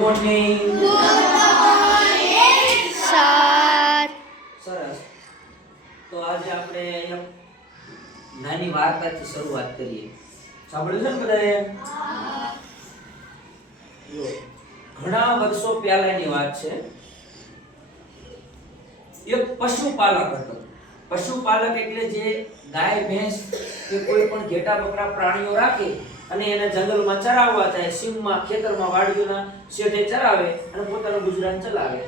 Morning. Sir સરસ. તો આજે આપણે નાની વાર્તાથી શરૂઆત કરીએ. સાંભળ્યું છે ને બધાએ? ઘણા વર્ષો પહેલાની વાત છે. એક પશુપાલક હતો. પશુપાલક એટલે જે ગાય ભેંસ કે કોઈ પણ ઘેટા બકરા પ્રાણીઓ રાખે અને એને જંગલમાં ચરાવવા જાય સીમમાં ખેતરમાં, વાડીઓના શેઠે ચરાવે અને પોતાનું ગુજરાન ચલાવે.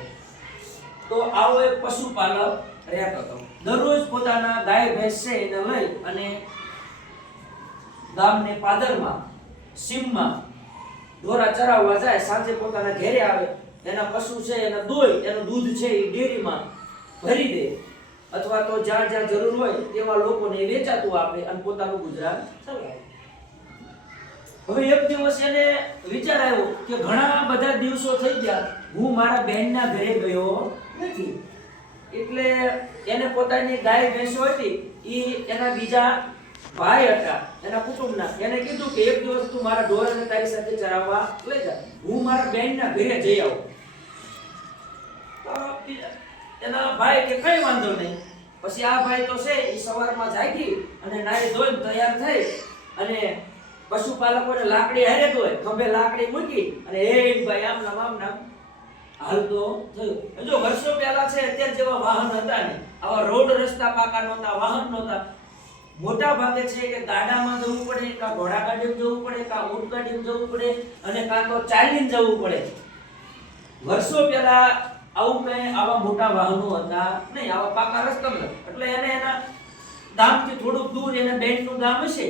તો આવો એક પશુપાલક રહેતો હતો દરરોજ પોતાના ગાય, ભેંસ છે એને લઈ અને ગામને પાદરમાં સીમમાં ઢોરા ચરાવવા જાય, સાંજે પોતાના ઘેરે આવે, એના પશુ છે, એના દોય, એનું દૂધ છે એ ડેરીમાં ભરી દે. અથવા તો જ્યાં જ્યાં જરૂર હોય તેવા લોકોને વેચાતું આપે અને પોતાનું ગુજરાન ચલાવે. હવે એક દિવસ એને વિચાર આવ્યો કે ઘણા બધા દિવસો થઈ ગયા, હું મારા બહેનના ઘરે ગયો નથી. એટલે એને પોતાની ગાય, ભેંસો હતી એ એના બીજા ભાઈ હતા, એના કુટુંબના. એને કીધું કે એક દિવસ તું મારા ઢોરને તારી સાથે ચરાવવા લઈ જા. હું મારા બહેનના ઘરે જઈ આવું. એના ભાઈ કે કઈ વાંધો નહીં. પછી આ ભાઈ તો છે એ સવારમાં જાગી અને નાઈ ધોઈને તૈયાર થઈ અને પશુપાલકોને લાકડી હારે તો ખંભે લાકડી મૂકી અને એ ભાઈ, આમ નામ આમ નામ. હાલતો થયો. જો વર્ષો પહેલા છે, અત્યારે જેવા વાહન હતા ને આવા રોડ રસ્તા પાકા નહોતા, વાહન નહોતા. મોટા ભાગે છે કે ગાડામાં જવું પડે, કાં ઘોડા ગાડીમાં જવું પડે, કાં ઊંટ ગાડીમાં જવું પડે, અને કાં તો ચાલીને જવું પડે. વર્ષો પહેલા આવું કઈ આવા મોટા વાહનો હતા નહીં, આવા પાકા રસ્તા. એટલે એને એના ગામથી થોડુંક દૂર એને બેંકનું ગામ હશે.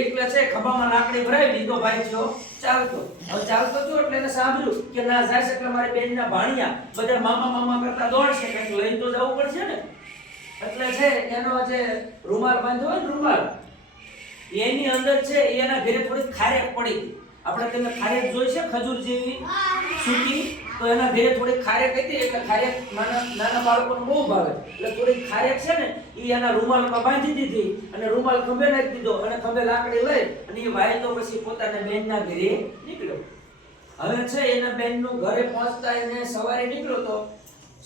એટલે છે, ખભામાં લાકડી ભરાઈ દીધો ભાઈ થયો ચાલતો. હવે ચાલતો થયો એટલે એને સાંભળ્યું કે ના જાય એટલે મારી બેનના ભાણિયા. બધા મામા મામા કરતા દોડશે, કંઈક લઈને તો જવું પડશે ને. એટલે છે, એનો જે રૂમાલ બાંધ્યો હોય ને રૂમાલ, એની અંદર છે એના ઘરે થોડી ખારેક પડી આપણે તમે ખારેક જોઈ છે, ખજૂર જેવી, સૂકી? તો એના ઘરે થોડી ખારેક હતી, એટલે ખારેક નાના નાના બાળકોને બહુ ભાવે. એટલે થોડી ખારેક છે ને, એ એના રૂમાલમાં બાંધી દીધી અને રૂમાલ ખંભે નાખી દીધો અને ખંભે લાકડી લઈ અને એ ભાઈ તો પછી પોતાના બેનના ઘરે નીકળ્યો. હવે છે એના બેનનું ઘરે પહોંચતા એને સવારે નીકળ્યો તો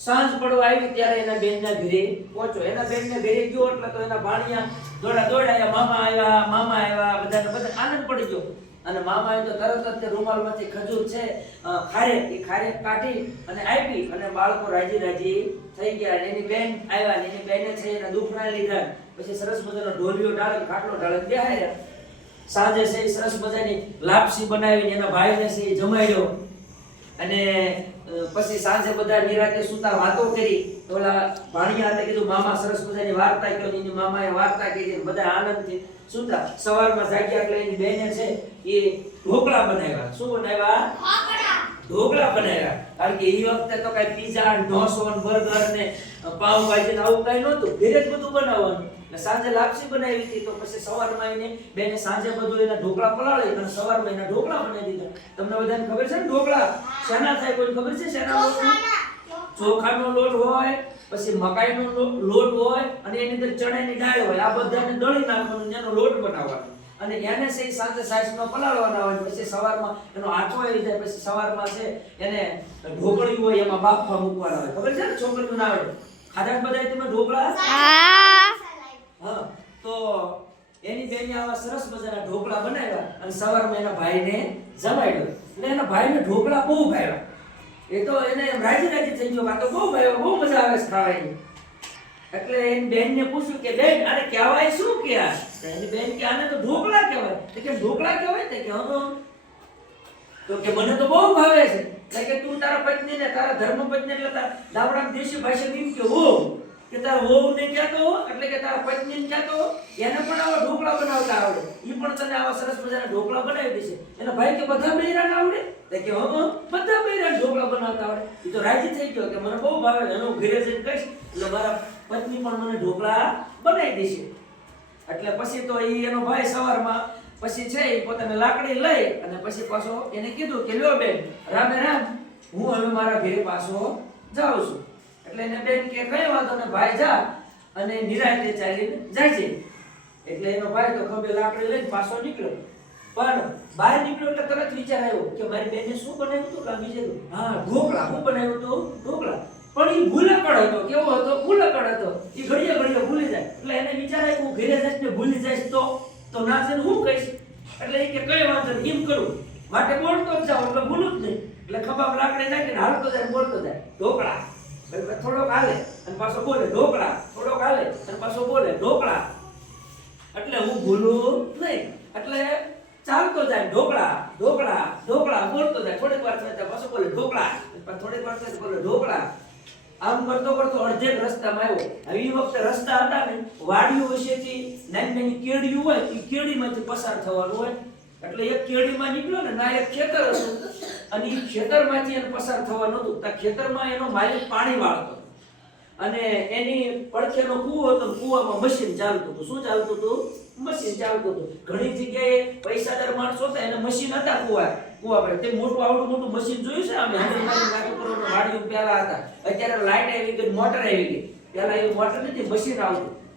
સાંજ પડવા આવી ત્યારે એના બેનના ઘરે પહોંચ્યો. એના બેનના ઘરે ગયો એટલે તો એના ભાણિયા દોડા દોડાયા, મામા આવ્યા મામા આવ્યા. બધાને બધા આનંદ પડી ગયો. અને મામાએ તો તરત જ તે રૂમાલમાંથી ખજૂર છે ખારેક એ ખારેક કાઢી અને આપી અને બાળકો રાજી રાજી થઈ ગયા. અને એની બેન આવ્યા એની બેને છે એના દુખણા લીધા. પછી સરસ મજાનો ઢોલિયો ડાળક ખાટલો ડાળક બેહાડ્યા. સાંજે છે સરસ મજાની લાપસી બનાવીને એના ભાઈને છે એ જમાડ્યો. અને પછી સાંજે બધા નિરાતે સુતા વાતો કરી. તો ઓલા ભાણિયા હતા કીધું મામા સરસ મજાની વાર્તા કહ્યો એની મામાએ વાર્તા કરી બધા આનંદથી સુતા. સવારમાં જાગ્યા એટલે એની બેને છે એ ઢોકળા બનાવ્યા. શું બનાવ્યા? ઢોકળા. બનાવ્યા. કારણ કે એ વખતે તો કઈ પીઝા ઢોસો બર્ગર ને પાવભાજી ને આવું કઈ નહોતું. ઘરે જ બધું બનાવવાનું. એટલે સાંજે લાપસી બનાવી હતી તો પછી સવારમાં એને બેને સાંજે બધું એના ઢોકળા પલાળી અને સવારમાં એના ઢોકળા બનાવી દીધા. તમને બધાને ખબર છે ને ઢોકળા? શેના થાય કોઈ ખબર છે શેના ચોખાનો. લોટ હોય પછી મકાઈનો લોટ હોય અને એની અંદર ચણાની દાળ હોય. આ બધાને દળી નાખવાનું એનો લોટ બનાવવાનો. અને એને છે સાંજે સાઈઝમાં પલાળવાના હોય પછી સવારમાં એનો આથો આવી જાય પછી સવારમાં છે એને ઢોકળી હોય એમાં બાફવા મૂકવાના હોય. ખબર છે ને છોકરીનું ના આવડે ખાધા બધા તમે ઢોકળા? હા, તો એની બેની આવા સરસ મજાના ઢોકળા બનાવ્યા અને સવારમાં એના ભાઈને જમાડ્યો એટલે એના ભાઈને ઢોકળા બહુ ભાવ્યા. એ તો એને એમ રાજી રાજી થઈ ગયો. તો બહુ ભાઈ બહુ મજા આવે છે ખાવાની. એટલે એની બેનને પૂછ્યું કે, બેન અરે કહેવાય શું કે આ? એની બેન કે, આને તો ઢોકળા કહેવાય. કે, ઢોકળા કહેવાય? તો કે હમ તો કે, મને તો બહુ ભાવે છે. કે, તું તારા પત્નીને, તારા ધર્મ પત્ની એટલે તારા ગામડામાં દેશી ભાષા કેમ કે હો કે તારા વહુને કહેતો એટલે કે તારા પત્નીને કહેતો એને પણ આવા ઢોકળા બનાવતા આવડે. એ પણ તને આવા સરસ મજાના ઢોકળા બનાવી દેશે. એના ભાઈ કે બધા બૈરાને આવડે? તો કે હો બધા બૈરાને ઢોકળા બનાવતા આવડે. એ તો રાજી થઈ ગયો કે મને બહુ ભાવે છે. ઘરે જઈને કહીશ એટલે મારા પત્ની પણ મને ઢોકળા બનાવી દેશે. એટલે પછી તો એ એનો ભાઈ સવારમાં, પછી છે એ પોતાને લાકડી લઈ અને પછી પાછો એને કીધું કે, લ્યો બેન, રામે રામ, હું હવે મારા ઘરે પાછો જાઉં છું. એટલે એને બેન કે, કઈ વાંધો ને ભાઈ જા. અને નિરાંતે ચાલીને જાય છે. એટલે એનો ભાઈ તો ખભે લાકડી લઈને પાછો નીકળ્યો. પણ બહાર નીકળ્યો એટલે તરત વિચાર આવ્યો કે મારી બેને શું બનાવ્યું હતું? કાં બીજે હા, ઢોકળા. શું બનાવ્યું હતું? ઢોકળા. પણ એ ભૂલકડ હતો. કેવો હતો? ભૂલકડ હતો. એ ઘડીએ ઘડીએ ભૂલી જાય. એટલે એને વિચાર આવ્યો, હું ઘરે જઈશ ને ભૂલી જઈશ તો તો ના છે હું કહીશ? એટલે એ કે, કઈ વાંધો એમ કરું. માટે બોલતો જ જાઉં, એટલે ભૂલું જ નહીં. એટલે ખભા લાકડી નાખીને હાલતો જાય બોલતો જાય. ઢોકળા. થોડોક હાલે અને પાછો બોલે, ઢોકળા. થોડોક હાલે અને પાછો બોલે, ઢોકળા. એટલે હું ભૂલું નહીં. એટલે ચાલતો જાય ઢોકળા ઢોકળા ઢોકળા, બોલતો જાય. થોડીક વાર થાય પાછો બોલે, ઢોકળા. થોડીક વાર થાય બોલે, ઢોકળા. આમ કરતો કરતો અડધેક રસ્તામાં આવ્યો. હવે એ વખતે રસ્તા હતા ને, વાડીઓ વિશેથી નાની નાની કેડીઓ હોય એ કેડીમાંથી પસાર થવાનું હોય. એટલે એક કેડીમાં નીકળ્યો ને, ના, એક ખેતર હતું. અને એ ખેતરમાંથી એને પસાર થવાનું હતું. ત્યાં ખેતરમાં એનો માલિક પાણી વાળતો અને એની પડખેનો કૂવો હતો કૂવામાં મશીન ચાલતું હતું. શું ચાલતું હતું? મશીન ચાલતું હતું. ઘણી જગ્યાએ પૈસાદાર માણસો હતા, એને મશીન હતા કૂવા. કૂવા પર. તે મોટું, આવડું મોટું મશીન જોયું છે અમે? નાટક વાડીઓ પહેલા હતા. અત્યારે લાઈટ આવી ગઈ મોટર આવી ગઈ. પહેલા એ મોટર નથી મશીન આવતું.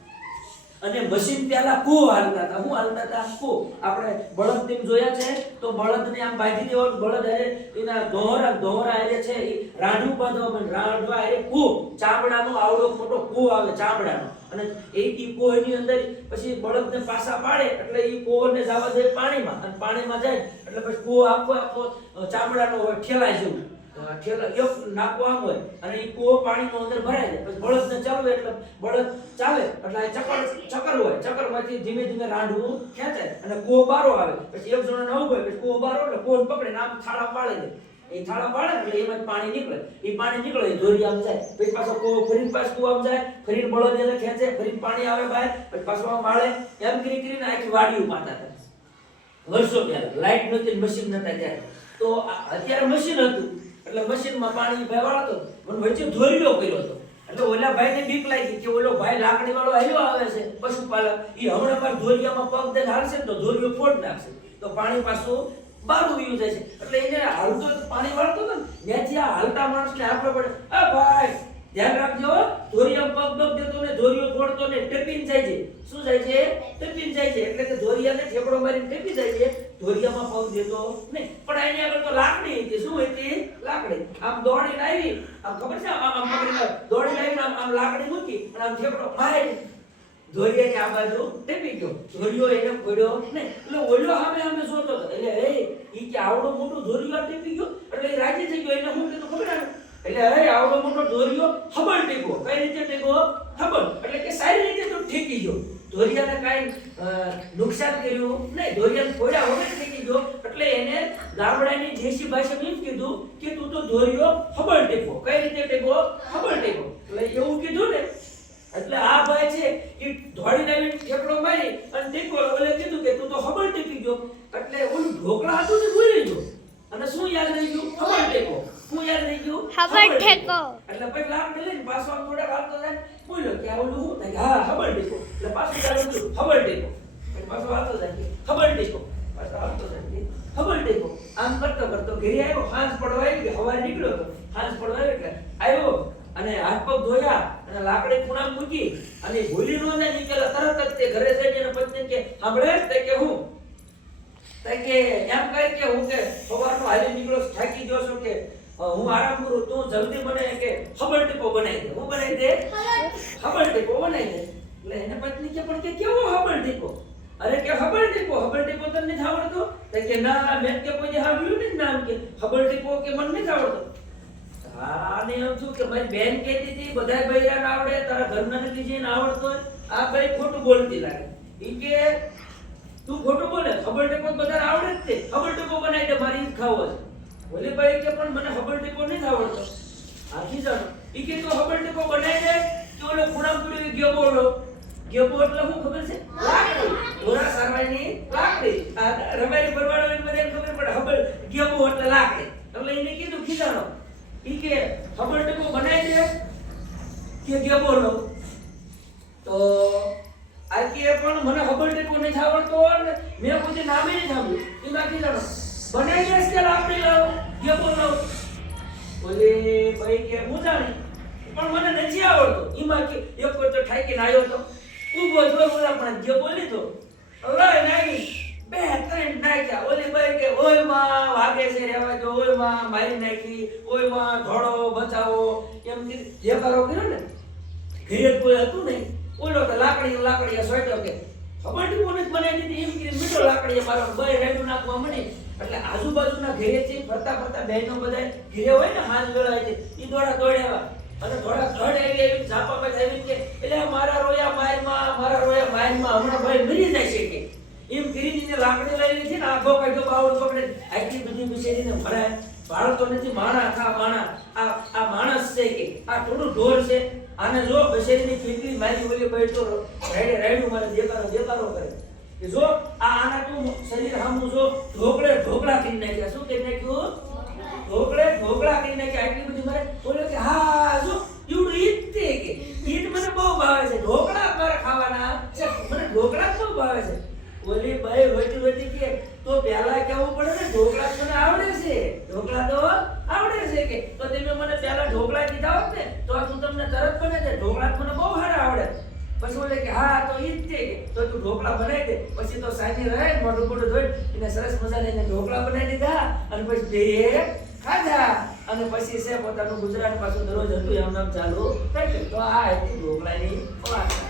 અને મશીન પહેલા કો હાલતા હતા. હું હાલતા હતા? કુ આપણે બળદ તેમ જોયા છે, તો બળદને આમ બાંધી દેવાનું બળદ હારે એના દોહરા દોહરા હારે છે એ રાંઢું બાંધવા પણ રાંઢવા કુ કૂવો. ચામડાનો આવડો મોટો કૂવો આવે ચામડાનો. અને એ ઈ એની અંદર પછી બળદને પાસા પાડે, એટલે એ કૂવોને જવા દે પાણીમાં. અને પાણીમાં જાય, એટલે પછી કૂવો આખો આખો ચામડાનો હોય ઠેલા જેવું. ઠેલા એક નાકો આમ હોય અને એ કૂવો પાણીનો અંદર ભરાય જાય. પછી બળદને ચાલવે એટલે બળદ ચાલે. એટલે આ ચક્કર ચક્કર હોય. ચક્કરમાંથી ધીમે ધીમે રાંડવું ખેંચાય અને કૂવો બારો આવે. પછી એક જણાને નવું હોય, પછી કૂવો બારો એટલે કૂવોને પકડીને આમ થાળા પાડે દે એ થાળા પાડે એટલે એમાં પાણી નીકળે. એ પાણી નીકળે, એ ધોરી આમ જાય. પછી પાછો કૂવો ફરીને પાછું કૂવો આમ જાય. ફરીને બળદ એને ખેંચે, ફરીને પાણી આવે બહાર. પછી પાછું આમ વાળે. એમ કરી કરીને આખી વાડીઓ હતા. વર્ષો પહેલા. લાઈટ નહોતી મશીન નતા ત્યારે. તો અત્યારે મશીન હતું. એટલે મશીનમાં પાણી ભાઈ વાળતો મને વચ્ચે ધોરિયો કર્યો હતો. એટલે ઓલા ભાઈને બીક લાગી કે ઓલો ભાઈ લાકડી વાળો આવ્યો આવે છે, પશુપાલક એ હમણાં પર ધોરિયામાં પગ દે હાલશે ને તો ધોરિયો ફોડ નાખશે. તો પાણી પાછું બાર ઊભી જાય છે. એટલે એને હાલતો પાણી વાળતો હતો ને, ત્યાંથી આ હાલતા માણસને આપણે પડે આ ભાઈ ધ્યાન રાખજો ધોરિયા પગ પગ દેતો ને ધોરિયો ફોડતો ને ટેપીન જાય છે. શું જાય છે? ટેપીન જાય છે. એટલે કે ધોરિયાને ઠેકડો મારીને ટેપી જાય છે. ધોરિયામાં પગ દેતો નહીં. પણ એની આગળ તો લાકડી હતી. શું હતી? લાકડી. આમ દોડીને આવી. આમ ખબર છે? આમ આમ પકડીને દોડીને આવીને આમ આમ લાકડી મૂકી અને આમ ઠેકડો મારે. ધોરિયાની આ બાજુ ટેપી ગયો. ધોરિયો એને પડ્યો નહીં. એટલે ઓલો સામે સામે જોતો એટલે ઈ કે આવડો મોટો ધોરિયો ટેપી ગયો? એટલે એ રાજી થઈ ગયો. એને હું કીધું ખબર આવે? એટલે અરે આવડો મોટો દોર્યો હબળ ટેકો. કઈ રીતે ટેકો? ખબર એટલે કે સારી રીતે તો ઠેકી ગયો. ધોરિયાને કાંઈ નુકસાન કર્યું નહીં. ધોરિયાને ફોડ્યા વગર ઠેકી ગયો. એટલે એને ગામડાની દેશી ભાષામાં એમ કીધું કે તું તો દોર્યો હબળ ટેકો. કઈ રીતે ટેકો? ખબર ટેકો. એટલે એવું કીધું ને, એટલે આ ભાઈ છે એ ધોળી નાની ઠેકડો મારી અને ટેકો ઓલે કીધું કે તું તો ખબર ટેકી ગયો. એટલે ઓલું ઢોકળા હતું ને, ભૂલી ગયો. અને શું યાદ રહી ગયું? ખબર ટેકો. શું યાદ રહી ગયું. ખબર ઠેકો એટલે પછી લાભ મળે ને પાછો આમ થોડાક તો જાય બોલ્યો કે આ ઓલું શું? થાય હા ખબર ઠેકો એટલે પાછું ચાલુ કર્યું ખબર ઠેકો એટલે પાછો હાલતો જાય ખબર ઠેકો પાછો હાલતો જાય ખબર ઠેકો આમ કરતો કરતો ઘરે આવ્યો હાંસ પડવા આવી કે હવા નીકળ્યો તો. હાંસ પડવા આવ્યો એટલે આવ્યો અને હાથ પગ ધોયા અને લાકડી ખૂણા મૂકી અને ભૂલી નો ને નીકળ્યા તરત જ તે ઘરે જઈને એના પત્ની કે સાંભળે? તે કે હું? તે કે એમ કહે કે હું કે સવારનો હાલી નીકળો છું, થાકી ગયો છું કે હું આરામ કરું તું જલ્દી મને કે ખબર ટીપો બનાવી દે. હું બનાવી દે? ખબર ટીપો બનાવી દે. એટલે એને પત્ની કે પણ કે કેવો ખબર ટીપો? અરે કે ખબર ટીપો? ખબર ટીપો તને નથી આવડતો? તો કે ના, મેં કે કોઈ સાંભળ્યું નહીં નામ કે ખબર ટીપો કે મને નથી આવડતો? હા, ને એમ છું કે મારી બેન કહેતી હતી બધા બૈરાને આવડે, તારા ઘરના નથી જઈને આવડતો આ ભાઈ ખોટું બોલતી લાગે. ઈ કે, તું ખોટું બોલે? ખબર ટેકો બધા આવડે જ તે. ખબર ટેકો બનાવી દે, મારી ખાવો છે ઓલી ભાઈ કે પણ મને હબલ ટેકો નથી આવડતો. આખી જાણો એ કે તો હબલ ટેકો બનાવી દે કે ઓલો ખૂણા પૂરી ગયો બોલો. ગયો એટલે શું ખબર છે? લાકડી. ધોરા સારવાની લાકડી. રબારી પરવાડો એને બધાને ખબર પડે. હબલ, ગયો એટલે લાકડી. એટલે એને કીધું, ખીજાણો. ઈ કે, હબલ ટેકો બનાવી દે કે ગયો બોલો. તો આ કે પણ મને હબલ ટેકો નથી આવડતો ને, મેં કોઈ નામે નહીં સાંભળ્યું. એ બાકી જાણો. બનાવી દેશ કે લાકડી લાવો. કે બોલો ઓલી ભાઈ કે હું પણ મને નથી આવડતો. એમાં કે ઠાકીને આવ્યો તો ઊભો જો બોલા પણ જે બોલી તો હવે નાઈ ત્રણ નાખ્યા. ઓલી બાઈ કે ઓય વાગે છે રેવા મારી નાખી. ઓયમાં બચાવો. એમ જે કરો કર્યો ને? ઘરે કોઈ હતું નહીં. ઓલો કે લાકડી લાકડી સોટ્યો કે, ખબર નહીં કોને બનાવી દીધી? એમ કે, મીઠો લાકડી મારો ભાઈ રેડું નાખવા મળી એટલે આજુબાજુના ઘરેથી ફરતા ફરતા બહેનો બધા ઘેરે હોય ને હાથ ગળાય છે એ દોડા દોડ્યા અને થોડા ઘડ આવી આવી ઝાપામાં આવી કે, એટલે મારા રોયા માયમાં મારા રોયા માયમાં હમણાં ભાઈ મરી જાય છે કે. એમ કરીને લાકડી લઈ લીધી ને, આખો કાઢ્યો બાવળ પકડે. આટલી બધી બિચારીને ભરાય. બાળ તો નથી, માણા આખા માણા, આ આ માણસ છે કે, આ થોડું ઢોર છે. આને જો બિચારીની કેટલી મારી ઓલી બેઠો રાઈડે રાઈડું મારે દેખાડો દેખાડો કરે. કે જો આ આના તું શરીર હામું જો ઢોકળા કરી નાખ્યા. શું કરી નાખ્યું? ઢોકળે ઢોકળા કરી નાખ્યા. આટલી બધી મારે બોલ્યો કે, હા, શું? ઈવડું ઈ તે કે? ઈ મને બહુ ભાવે છે. ઢોકળા મારે ખાવાના છે. મને ઢોકળા બહુ ભાવે છે. ઓલી ભાઈ રોટી રોટી કે, તો પહેલા કેવું પડે ને, ઢોકળા મને આવડે છે. ઢોકળા તો આવડે છે કે. તો તમે મને પહેલા ઢોકળા કીધા હોત ને, તો તું તમને તરત બને છે. ઢોકળા મને પછી બોલે કે, હા, તો ઈ જ તે તો તું ઢોકળા બનાવી દે. પછી તો સાંજે રહે, મોઢું મોઢું ધોઈ એને સરસ મજાને એને ઢોકળા બનાવી દીધા અને પછી બે ખાધા. અને પછી છે પોતાનું ગુજરાત પાછું દરરોજ હતું એમ નામ ચાલુ તો આ હતી ઢોકળાની વાત.